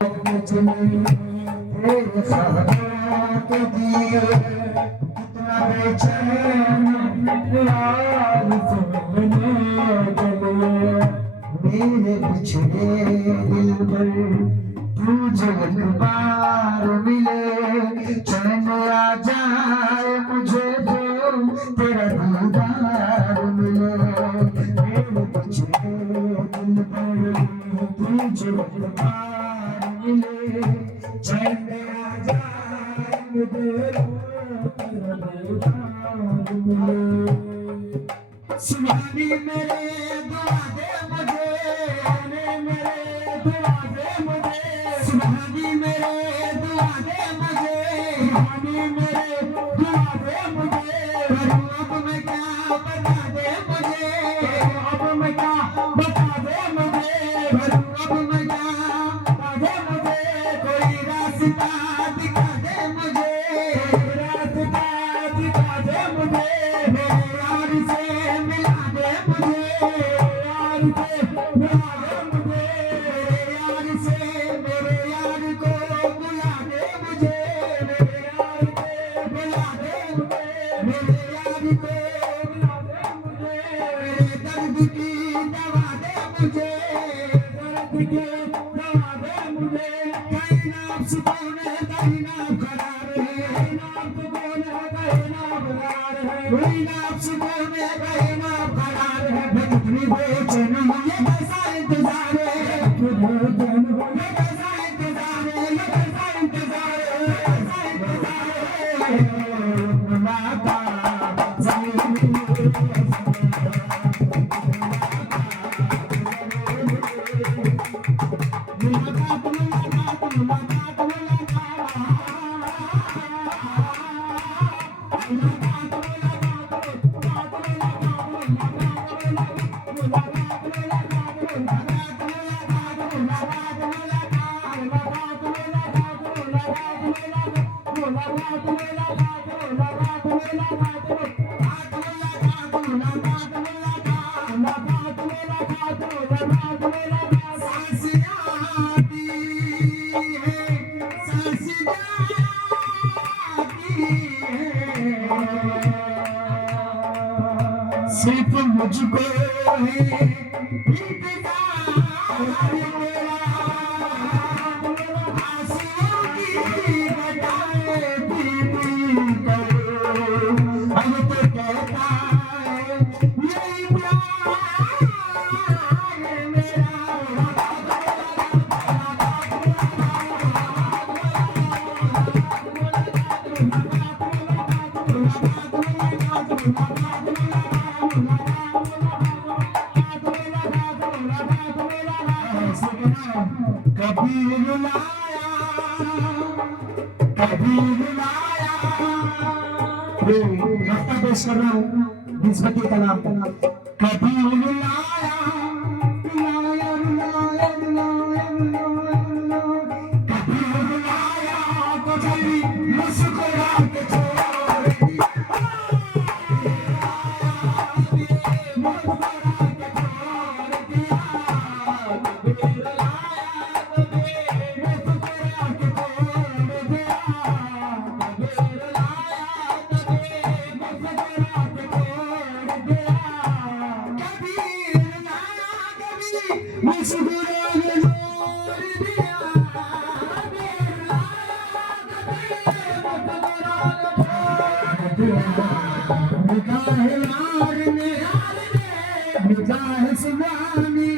मुझे तेरे ख्वाब दिए कितना बेचैन यार तुमने चले मेरे बिछड़े दिल पर तुझे एक बार मिले चैन आ जाए मुझे तो तेरा दीदार मिले मेरे बिछड़े दिल पर तुझे एक बार मिले चैन आ जाए मुझे तेरा दीदार मिले सुहानी मेरे दुआ दे मुझे आने मेरे दुआ दे मुझे सुहानी मेरे दुआ दे मुझे सुहानी मेरे दुआ दे मुझे अब मैं क्या बता दे मुझे अब मैं क्या बता दे मुझे अब मैं क्या बता दे मुझे कोई रास्ता दिखा दे मुझे रास्ता दिखा दे मुझे यार से मिला दे मुझे यार से मिला दे मुझे यार से मेरे यार को बुला दे मुझे मेरे यार को बुला दे मुझे मेरे यार को बुला दे मुझे मेरे दर्द की दवा दे मुझे दर्द की दवा दे मुझे कहीं ना सुकून कहीं ना करार है कहीं ना सुकून कहीं ना करार है कोई ना सुकून कहीं ना करार है मैं कितनी बेचैन हूँ ये कैसा इंतजार है कितनी बेचैन हूँ ये कैसा इंतजार है ये कैसा इंतजार है ये कैसा इंतजार है मुलाकात ज़मीन मुलाकात मुलाकात मुलाकात सिर्फ मुझको है इंतजार मेरा आंसुओं की बजाए दीदी करो अब तो कहता है यही प्यार मेरा कभी रुलाया कभी रुलाया रास्ता पेश कर रहा हूँ निस्बती कलाम कभी रुलाया रुलाया रुलाया रुलाया रुलाया कभी रुलाया कभी मुस्कुरा के छोड़ दिया मुस्कुरा के छोड़ दिया कभी निगाह सुनानी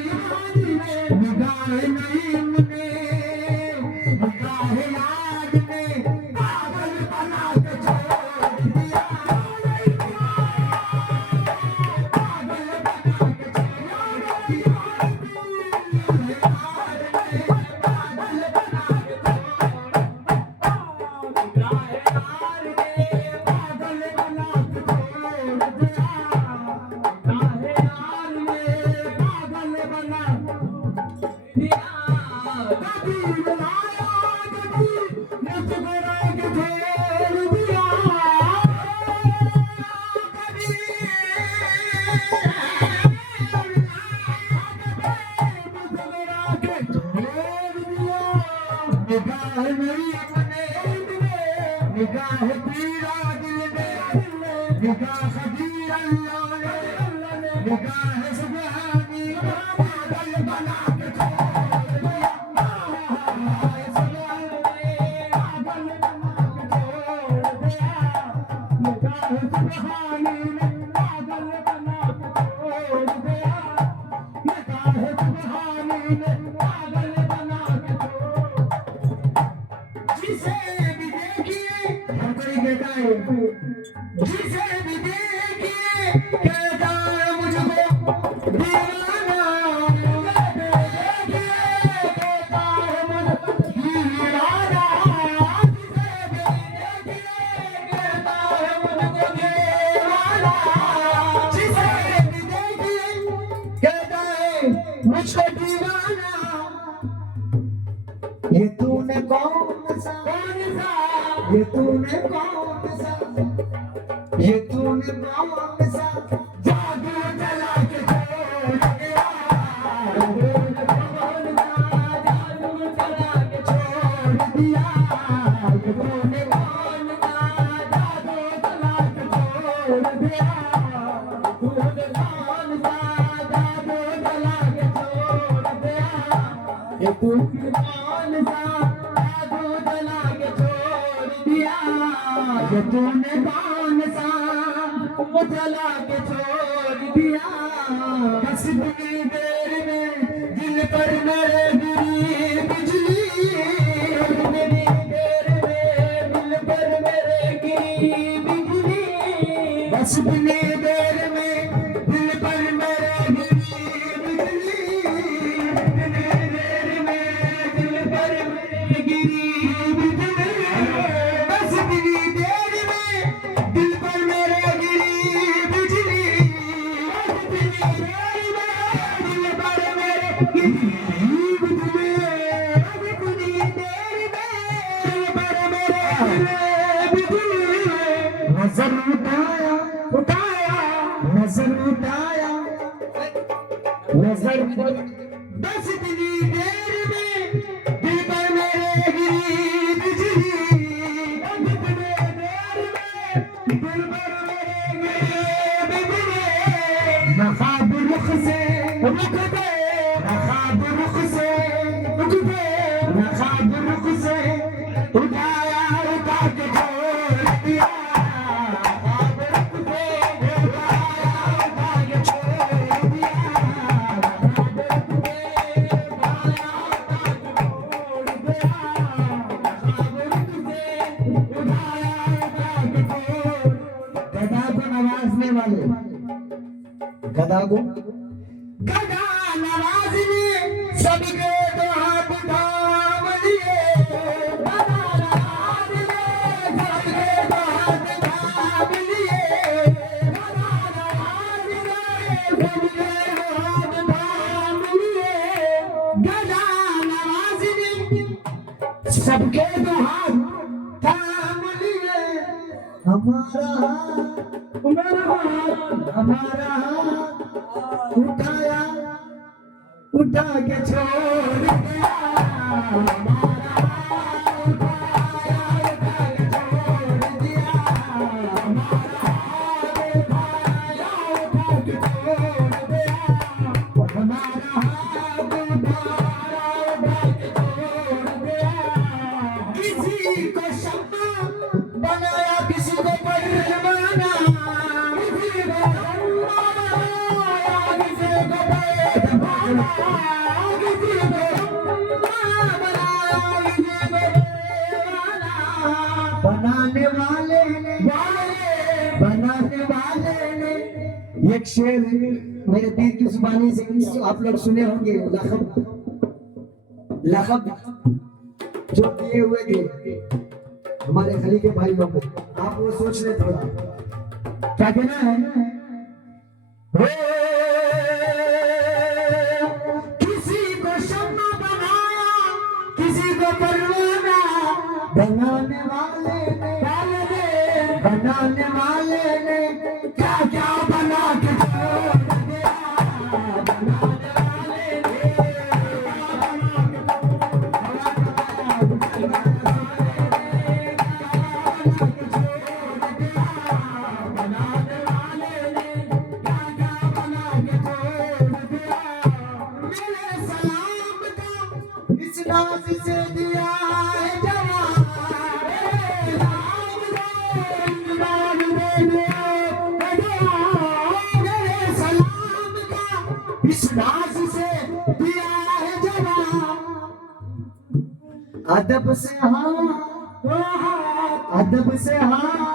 निगाह नईम ने निगाह याद ने पागल बना के छोड़ दिया पागल बना के छोड़ दिया पागल बना के निगाह नहीं अपने निगाह पीरा दिल में निगाह खदीर अल्लाह ने निगाह सुबहानी पागल बना के छोड़ दिया पागल बना के छोड़ दिया निगाह सुबहानी ने पागल बना के छोड़ दिया निगाह सुबहानी ने पागल बना के जिसे भी देखिए हम करेंगे गाए जिसे भी देखिए कहता है मुझको दीवाना देखिए कहता है मुझको दीवाना जिसे भी देखिए कहता है मुझको दीवाना ये तूने कौन सा ये तूने कौन सा ये तूने कौन सा जादू चला के छोड़ दिया कौन सा जादू चला के छोड़ दिया ये तूने कौन सा जादू चला के छोड़ दिया तूने कौन सा जादू चला के छोड़ दिया ये तूने कौन सा जादू चला के छोड़ दिया ये तूने कौन सा वो चला के छोड़ दिया बस थोड़ी देर में दिल पर मेरे गिरी बिजली मेरी देर में दिल पर मेरे गिरी बिजली बस थोड़ी देर में दिल पर मेरे गिरी बिजली देर में दिल पर मेरे गिरी बिजली बस थोड़ी देर में दिल पर मेरे गिरी बिजली बस थोड़ी देर में दिल पर मेरे गिरी बिजली बस थोड़ी देर में दिल पर मेरे बिजली नजर उठाया उठाया नजर उठाया नजर बस इतनी देर में दिल पर मेरे गिरी बिजली बस इतनी देर में दिल पर मेरे गिरी बिजली नखाब रुख से रुक दे नखाब रुख से रुक दे नखाब रुख से उठाया उठा के छोड़ दिया नखाब रुख से उठाया उठा के छोड़ दिया नखाब रुख से उठाया उठा के छोड़ दिया नखाब रुख से उठाया उठा के छोड़ गधा को नवाजने वाले गधा को गधा नवाजने सबके तो हाथ थाम लिए गधा नवाजने सबके तो हाथ थाम लिए गधा नवाजने सबके तो हाथ थाम लिए गधा नवाजने सबके तो हाथ थाम लिए हमारा हमारा हाथ उठाया उठा के छोड़ दिया हमारा हाथ उठाया उठा के छोड़ दिया हमारा हाथ उठाया उठा के छोड़ दिया हमारा हाथ उठाया उठा के छोड़ दिया किसी को शम्मा बनाया किसी को परवाना किसी को शम्मा बनाया किसी को परवाना किसी को शम्मा बनाया किसी को परवाना बनाने वाले ने एक शेर मेरे पीर की जुबानी से आप लोग सुने होंगे लखब जो दिए हुए थे हमारे खली के भाइयों को आप वो सोच ले थोड़ा क्या कहना है किसी को शम्मा बनाया किसी को परवाना बनाने वाले ने क्या क्या बना के छोड़ दिया बनाने वाले ने क्या बना के साज से दिया है जवाब, राम दे दिया मेरे सलाम का, इस नाज से दिया है जवाब। अदब से हाँ, अदब से हाँ,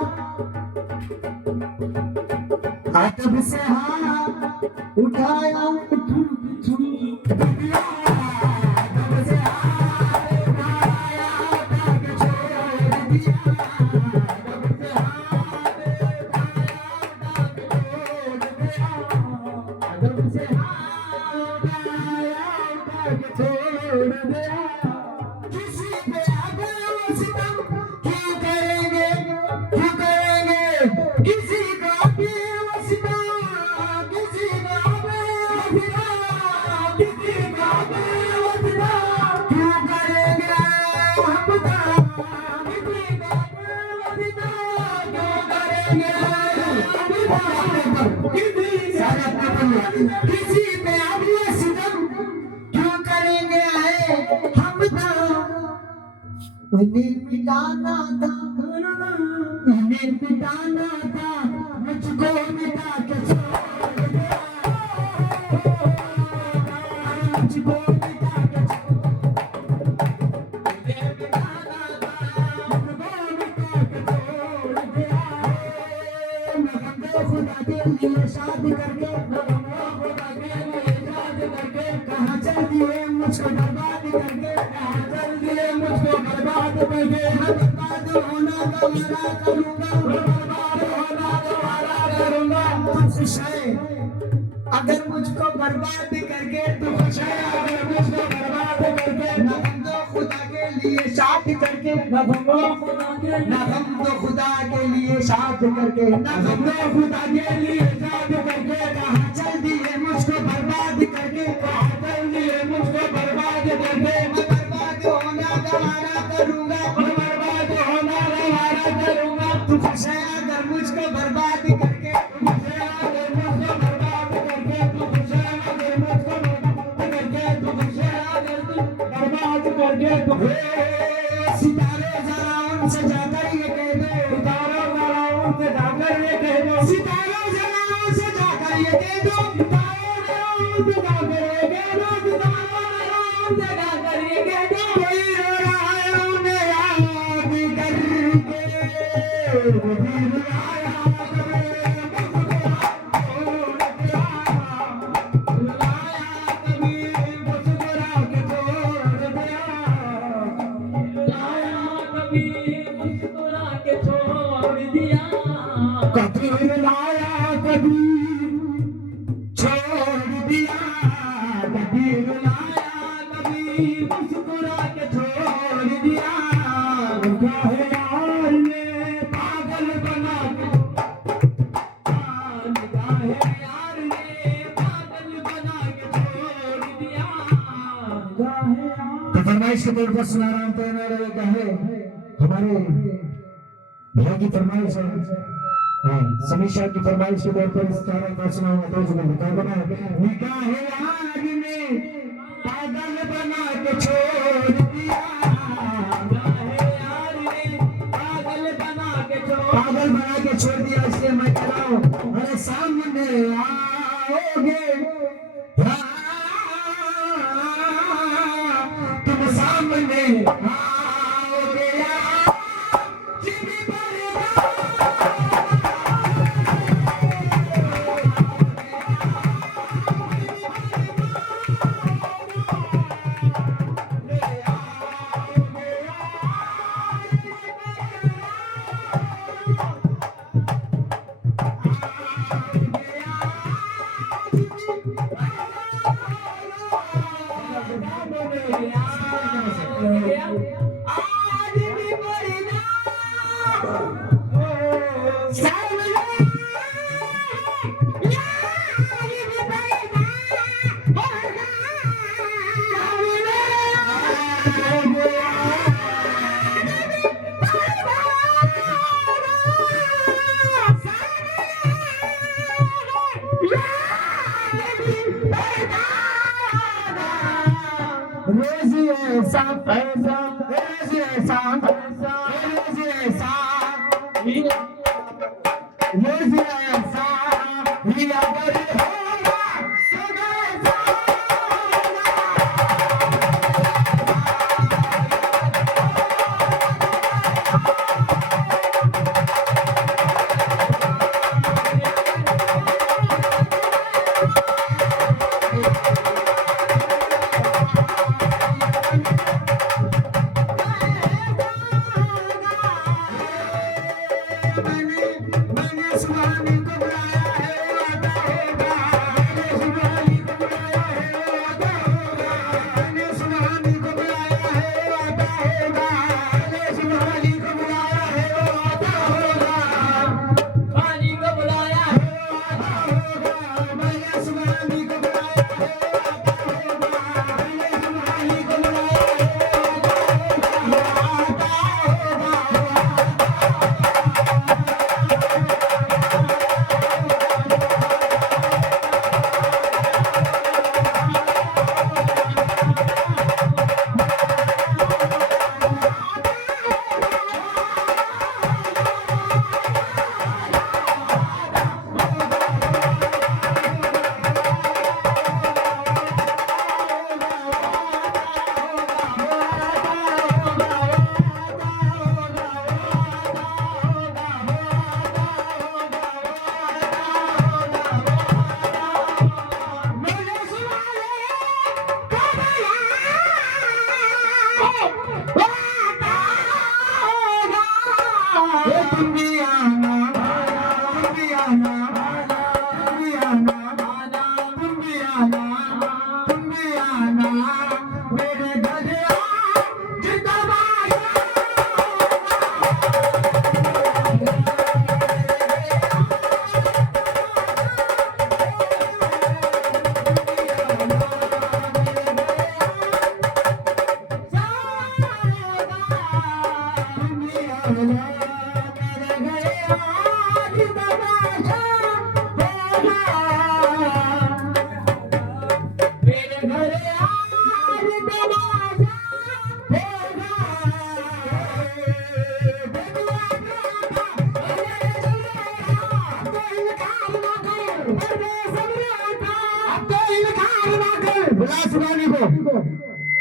अदब से हाँ उठाया, किसी पे अब ये सितम क्यों करेंगे आए हम तो, उन्हें मिटाना था, उन्हें मिटाना था, मुझको मिटा के छोड़ दिया, मुझको मिटा के खुदा के लिए शादी करके, खुदा के लिए शादी करके, कहाँ चल दिए मुझको बर्बाद करके, कहाँ चल दिए मुझको बर्बाद करके, मैं बर्बाद होना गवारा करूँगा, बर्बाद होना गवारा करूँगा। तू खुश है अगर मुझको बर्बाद करके, तू खुश है अगर मुझको बर्बाद करके, न हम तो खुदा के लिए शादी करके, न हम तो खुदा के लिए शादी करके, न हम तो खुदा के लिए शादी करके, कहाँ चल दिए मुझको बर्बाद करके, कहाँ चल दिए मुझको बर्बाद करके, मैं बर्बाद होना गवारा करूँगा, मैं बर्बाद होना गवारा करूँगा। तू खुश है अगर मुझको बर्बाद करके, तू खुश है अगर मुझको बर्बाद करके, तू खुश है अगर मुझको बर्बाद करके, तू खुश है अगर तू बर्बाद करके, तू सितारे जरा उनसे जाकर ये कह दो, सितारों जरा उनसे जाकर ये कह दो, सितारों जरा उनसे जाकर ये कह दो, सितारों जरा उनसे जाकर ये कह दो, सितारों जरा उनसे जाकर ये कह दो, कोई रो रहा है उन्हें याद करके, कभी रुलाया कभी रुलाया कभी छोड़ दिया, कभी रुलाया कभी मुस्कुरा के छोड़ दिया, निगाहे यार ने पागल बना के, निगाहे यार ने पागल बना के छोड़ दिया, निगाहे यार। तो फरमाइश के तौर पर सुना रहा हूँ, तो मेरे कहे हमारे भैया की फरमाइश है, समीक्षा की फरमाइश के तौर पर इस कारण का सुनाऊंगा, तो उसमें बता बना निकाहे यार ने पागल बना के छोड़ दिया, निकाहे यार ने पागल बना के छोड़ दिया, इसलिए मैं कह रहा हूँ अरे सामने आओगे, तुम सामने आओगे यार,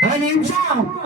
An imsham.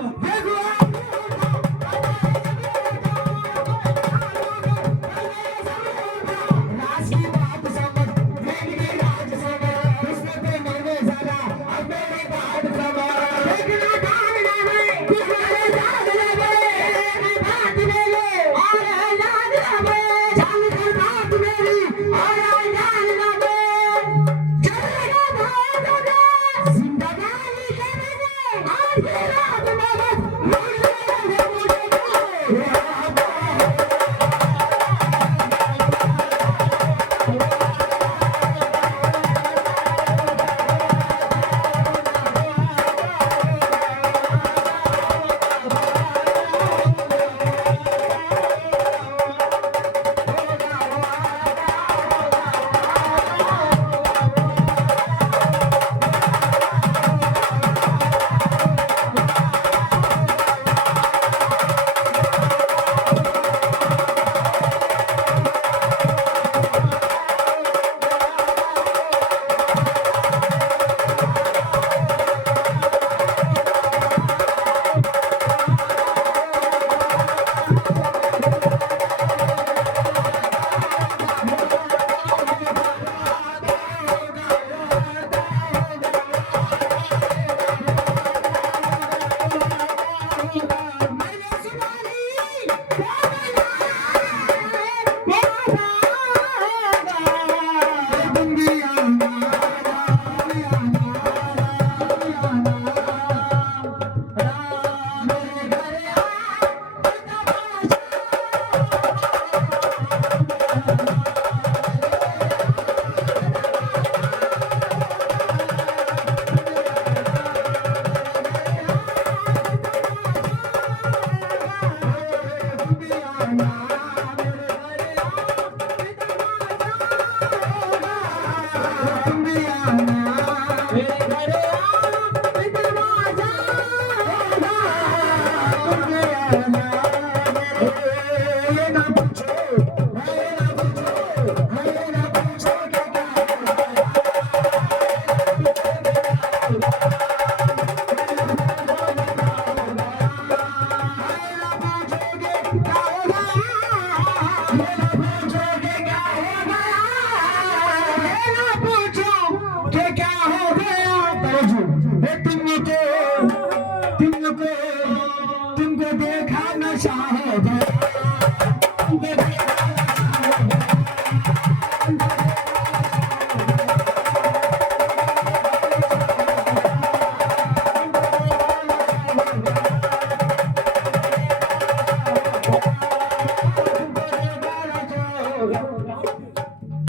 तुमको देखा नशा हो गया।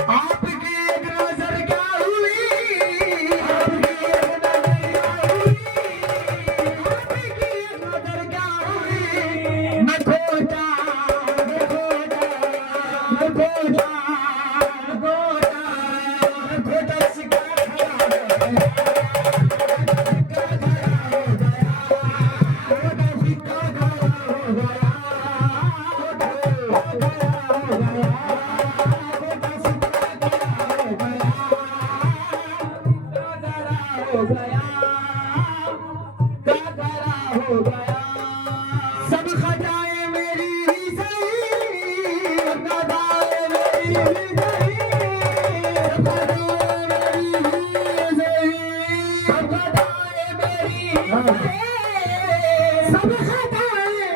आपकी एक नजर क्या हुई, आपकी एक नजर क्या हुई, मैं खोजा सब खजाए मेरी ही सही, खजाए मेरी ही सही, खजाए मेरी ही सही, सब खजाए मेरी ही सही, सब खजाए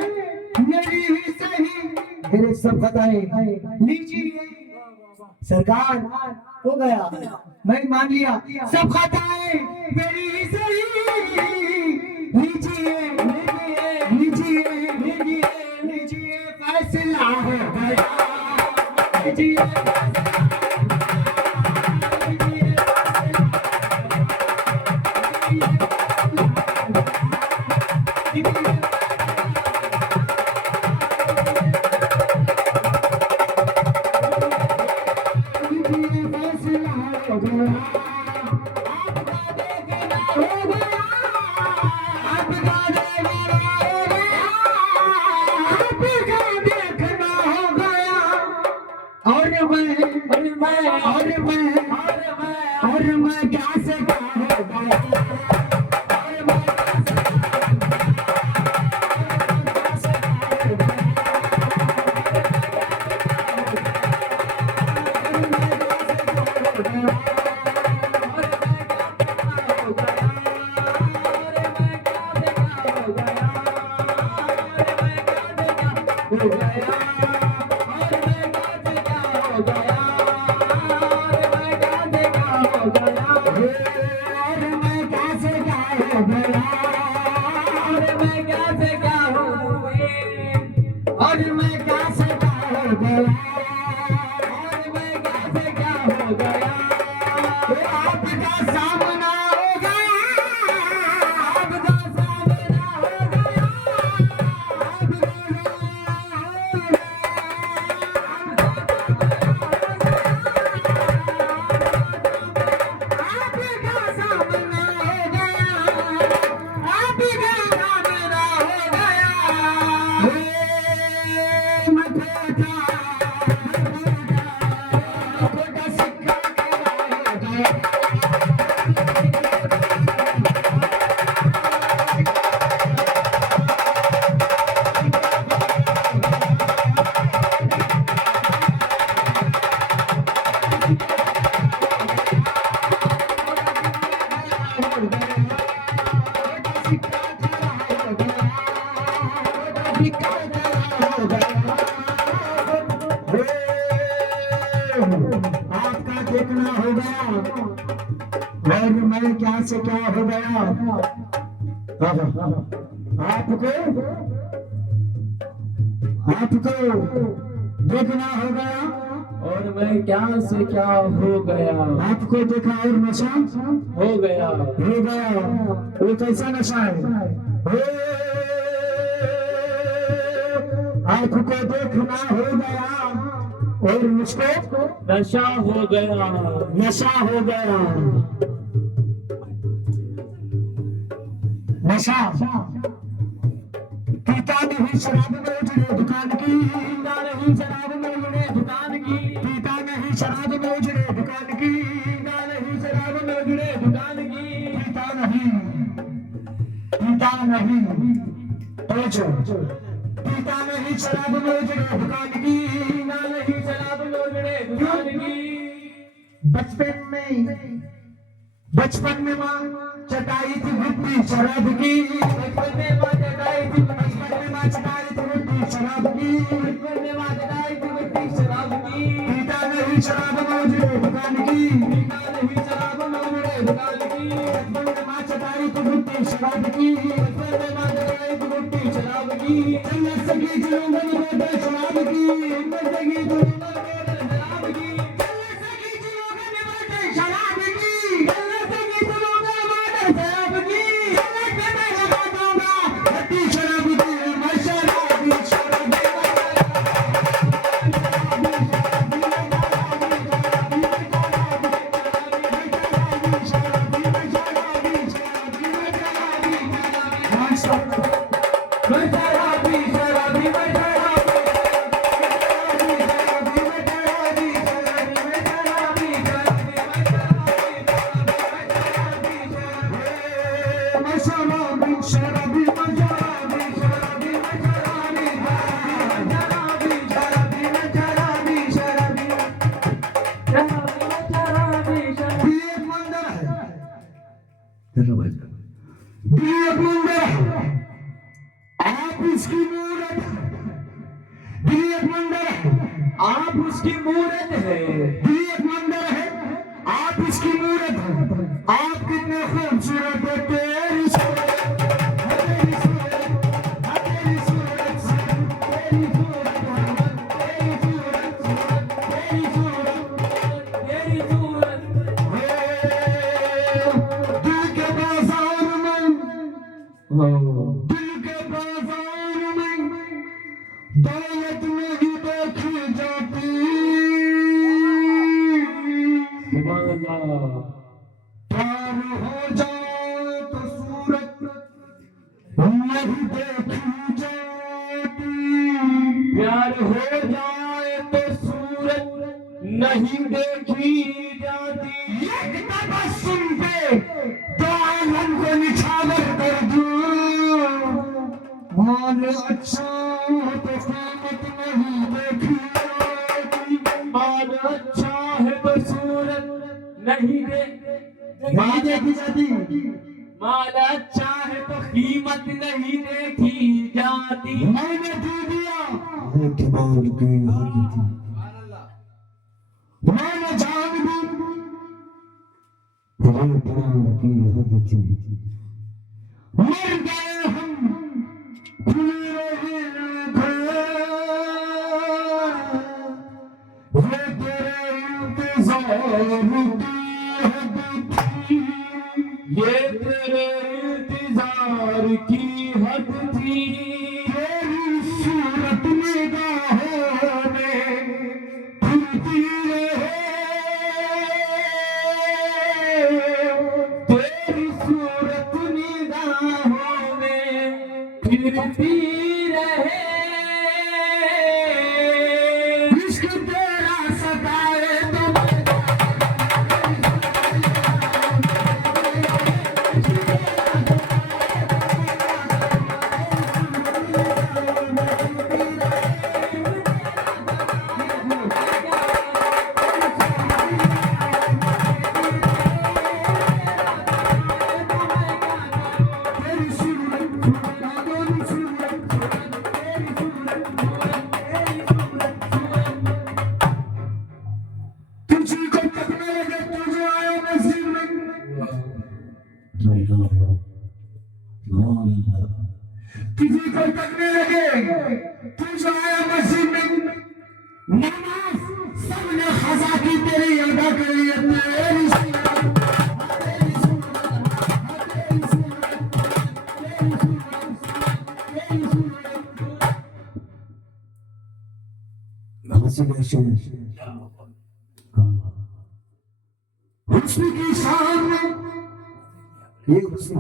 मेरी ही सही, मेरे सब खजाए लीजिए सरकार। हो गया, मैं मान लिया, सब खजाए मेरी ही सही, लीजिए लीजिए लीजिए लीजिए फैसला हो गया, लीजिए फैसला हो गया। और मैं क्या से क्या हो गया, और मैं क्या से क्या हो गया, और मैं क्या से क्या हो गया, आपका सामना हो गया, आपका सामना हो गया, आपका सामना हो गया, आपका सामना हो गया। आपका देखना हो गया, और मैं क्या से क्या हो गया, आपको देखना हो गया, और मैं क्या से क्या हो गया, आपको देखा और नशा हो गया। वो कैसा नशा है, आपको देखना हो गया और मुझको नशा हो गया, नशा हो गया, नशा पीता नहीं शराब में उजड़े दुकान की, पीता नहीं शराब में उजड़े दुकान की, पीता नहीं शराब में उजड़े दुकान की, पीता नहीं शराब में उजड़े दुकान की, पीता नहीं पीता नहीं शराब में उजड़े दुकान की, पीता नहीं शराब में उजड़े दुकान की। बचपन में माँ चटाई थी भुट्टी शराब की, बचपन में माँ चटाई थी, बचपन में माँ चटाई थी भुट्टी शराब की, बचपन में माँ चटाई थी भुट्टी शराब की, पीता नहीं शराब में उजड़े दुकान की, पीता नहीं शराब में उजड़े दुकान की, बचपन में माँ चटाई थी भुट्टी शराब की, बचपन में माँ चटाई थी भुट्टी शराब की, जन्नत से की जुलूम में बोतल शराब की, हिम्मत जगी तो हिम्मत बोतल शराब की, जन्नत से की जुलूम में बोतल शराब की, जन्नत से की जुलूम में बोतल शराब की, जन्नत में मैं लगा दूंगा भट्टी शराब की, मैं शराबी शराबी मैं शराबी शराबी मैं शराबी आप उसकी मूरत है, आप इसकी मूरत है, आप कितने खूबसूरत हो, तेरी सूरत, तेरी सूरत, तेरी सूरत, तेरी सूरत, तेरी सूरत, तेरी सूरत दिल के बाजार में, दिल के बाजार में दौलत नहीं देखी जाती, प्यार हो जाए तो सूरत नहीं देखी जाती, प्यार हो जाए तो सूरत नहीं देखी जाती, एक तबस्सुम पे दो आलम को निछावर कर दूं, माल अच्छा हो तो कीमत नहीं देखी जाती, माल अच्छा है तो सूरत नहीं देखी जाती, माल अच्छा है तो कीमत नहीं देखी जाती। मैंने दे दिया कमाल की हद थी, मैंने जान दी कमाल की हद थी, मर गए हम खुले रहे ये तेरे इंतजार की हद थी, ये तेरे इंतजार की हद थी, तेरी सूरत निगाहों में फिरती रहे, तेरी सूरत निगाहों में फिरती रहे, इश्क तेरा सताए तो तेरी सूरत, तेरी सूरत, तेरी सूरत, तुझी को तकने लगे तू जो आया नसीब में, तुझी को तकने लगे तू जो आया नसीब में, नमाज सबने खजा की तेरी अदा करी है, तेरी सूरत, तेरी सूरत, तेरी सूरत, तेरी सूरत, तेरी सूरत, हुस्न की शान में, ये हुस्न,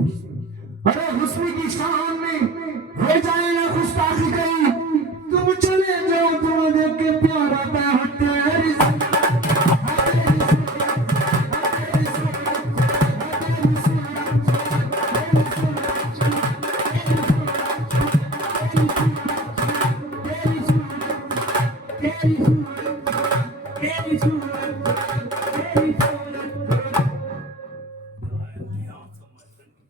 अरे हुस्न की शान में हो जाए या गुस्ताखी करी, तुम चले जाओ, तुम्हें देख के प्यार आता है तेरी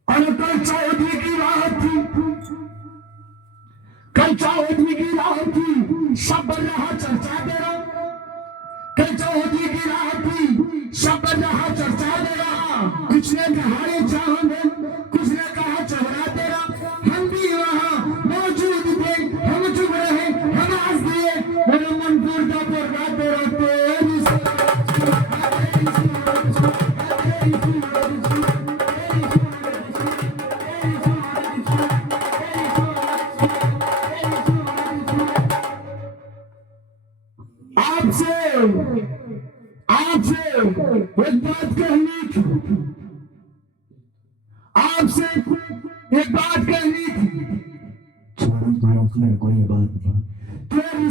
और कल चौधरी की रात थी, कल चौधरी की रात थी, सब रहा चर्चा तेरा, कल चौधरी की रात थी, सब रहा चर्चा तेरा, कुछ ने कहा ये चांद, कुछ ने कहा चेहरा तेरा, हम भी वहां मौजूद थे, हम चुप रहे, हम हंस दिए, मेरा मन पूरा पूरा तेरा तेरी आपसे आपसे एक बात कहनी थी, आपसे एक बात कहनी थी, कोई बात नहीं तेरी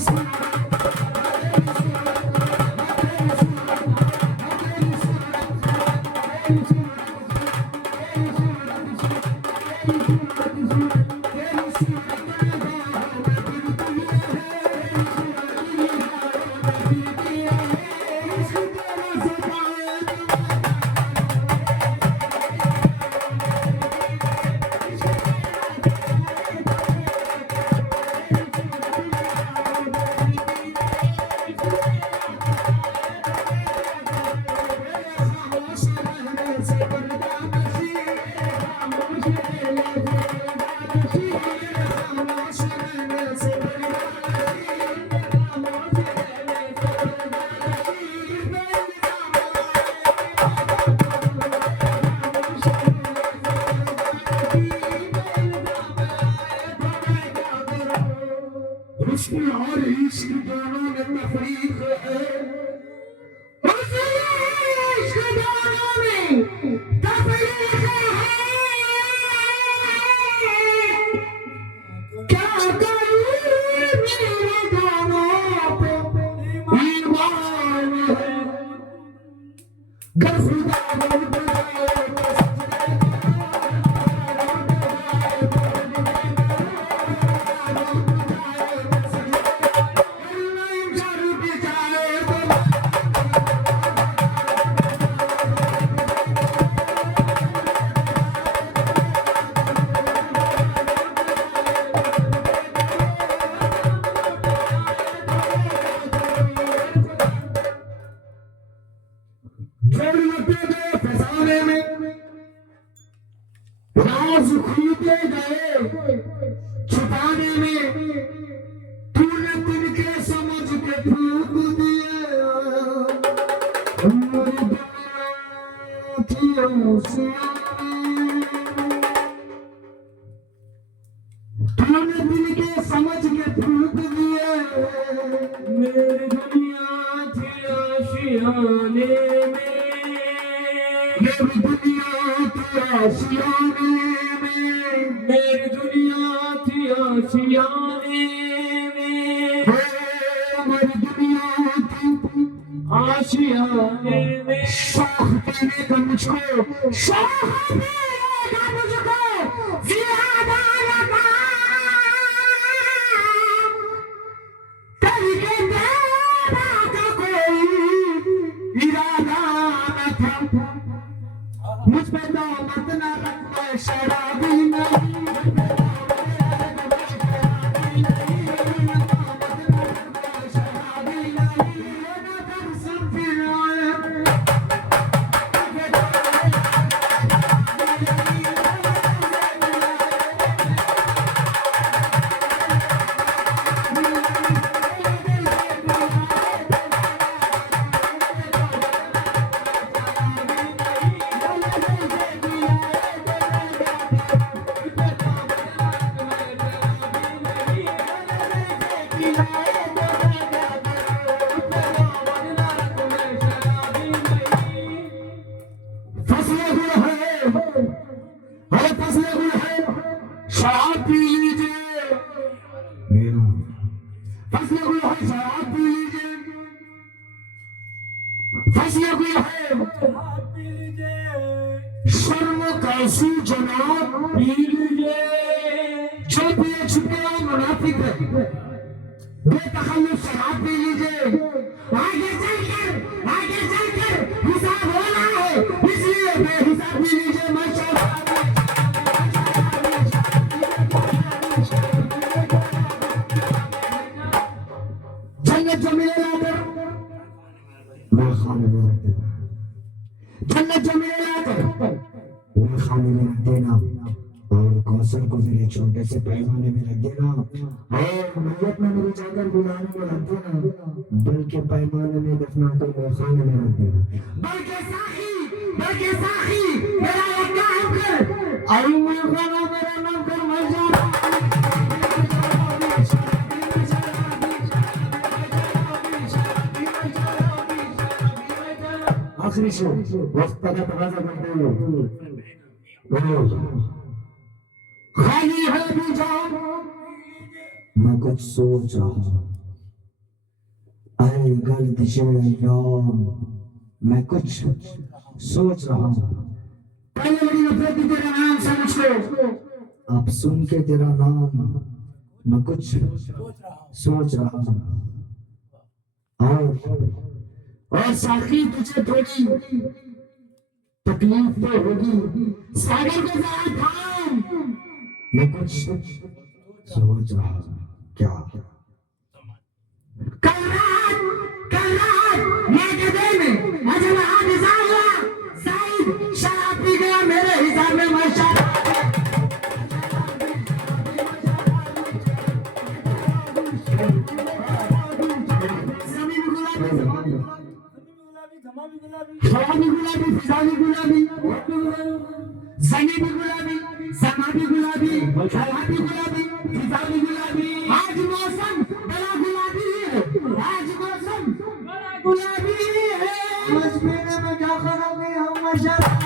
हुस्न और इश्क दोनों में तफरीक है, हुस्न और इश्क दोनों में तफरीक है, क्या करूं मेरे दोनों पे ईमान है, गर खुदा फसाने में राज खुलते गए, छुपाने में तूने दिन के समझ के फूक दिए, मेरी दुनिया थी होशियारी, तूने दिन के समझ के फूक दिए, मेरी दुनिया थी होशियारी में, मेरी दुनिया थी आशियाने में, मेरी दुनिया थी आशियाने में, मेरी दुनिया थी आशियाने में, शौक देने का मुझको, शौक देने का मुझको ज्यादा लगा, तरीके देना का कोई इरादा न था, मुझ पे दामत न रखना शराबी नहीं, फैसला कोई है शराब पी लीजिए, फैसला कोई है पी लीजिए शर्म कैसी जनाब पी लीजिए जो पिए छुपे हो मुनाफिक है, बेतखल्लुफ शराब पी लीजिए। आगे चलकर हिसाब होना है, इसलिए बेहिसाब पी लीजिए। माशाअल्लाह जन्नत जो मिलेगा मैं खाने में रख देना, जन्नत जो मिलेगा मैं खाने में रख देना, और कौशल को मेरे छोटे से पैमाने में रख देना, और मैयत में मेरे जाकर बुलाने में रख देना, बल्कि पैमाने में दफना कर मैं खाने में रख देना, बल्कि साखी मेरा एक काम कर, और मैं खाना मेरा नाम कर मजा। आखिरी से वक्त का तकाजा करते हुए खाली है भी जाओ, मैं कुछ सोच रहा हूँ, अरे गर्दिशे अय्याम मैं कुछ सोच रहा हूँ। पहले बड़ी नफरत थी तेरा नाम से मुझको, अब सुन के तेरा नाम मैं कुछ सोच रहा हूँ। और साथी तुझे थोड़ी तकलीफ तो होगी, सागर को जरा थाम, मैं कुछ सोच रहा हूँ। क्या कल रात मैं गधे में अजब हादसा हुआ, साइद शराब पी गया मेरे हिसाब में। माशाअल्लाह शराबी गुलाबी, फिजानी गुलाबी, जनी भी गुलाबी, समा भी गुलाबी, शराबी गुलाबी, फिजानी गुलाबी। आज मौसम बड़ा गुलाबी है, आज मौसम बड़ा गुलाबी है। मजबूरी में क्या करोगे हम माशाअल्लाह।